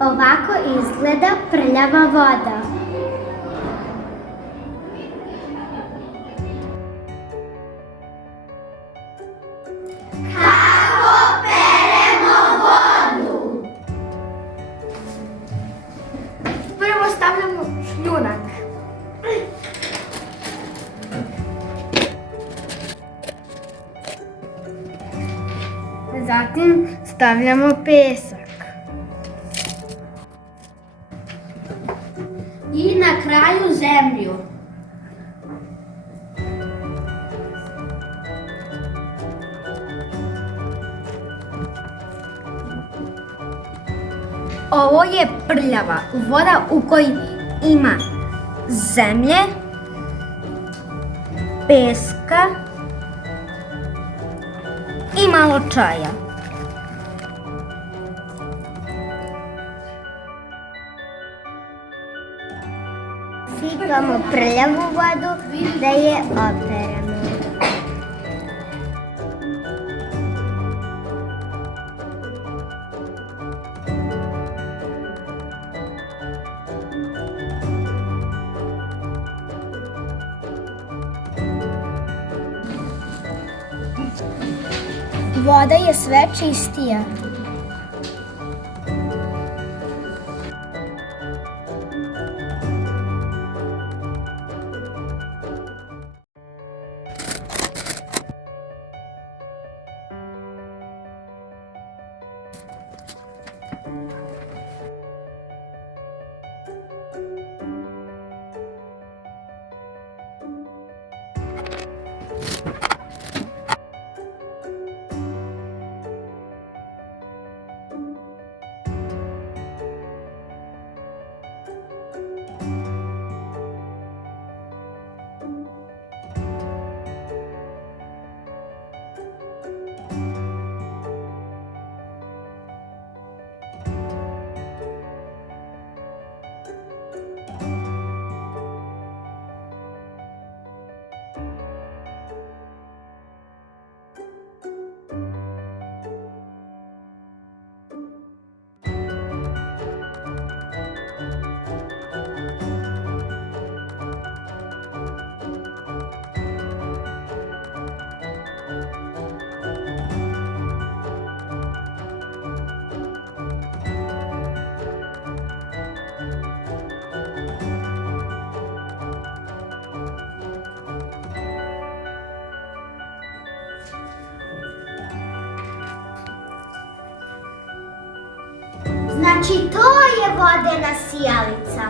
Ovako izgleda prljava voda. Prvo stavljamo šljunak. Zatim stavljamo pesak. I na kraju zemlju. Ovo je prljava voda u kojoj ima zemlje, peska i malo čaja. Sikamo prljavu vodu da je operemo. Voda je sve čistija. Znači to je vodena sijalica.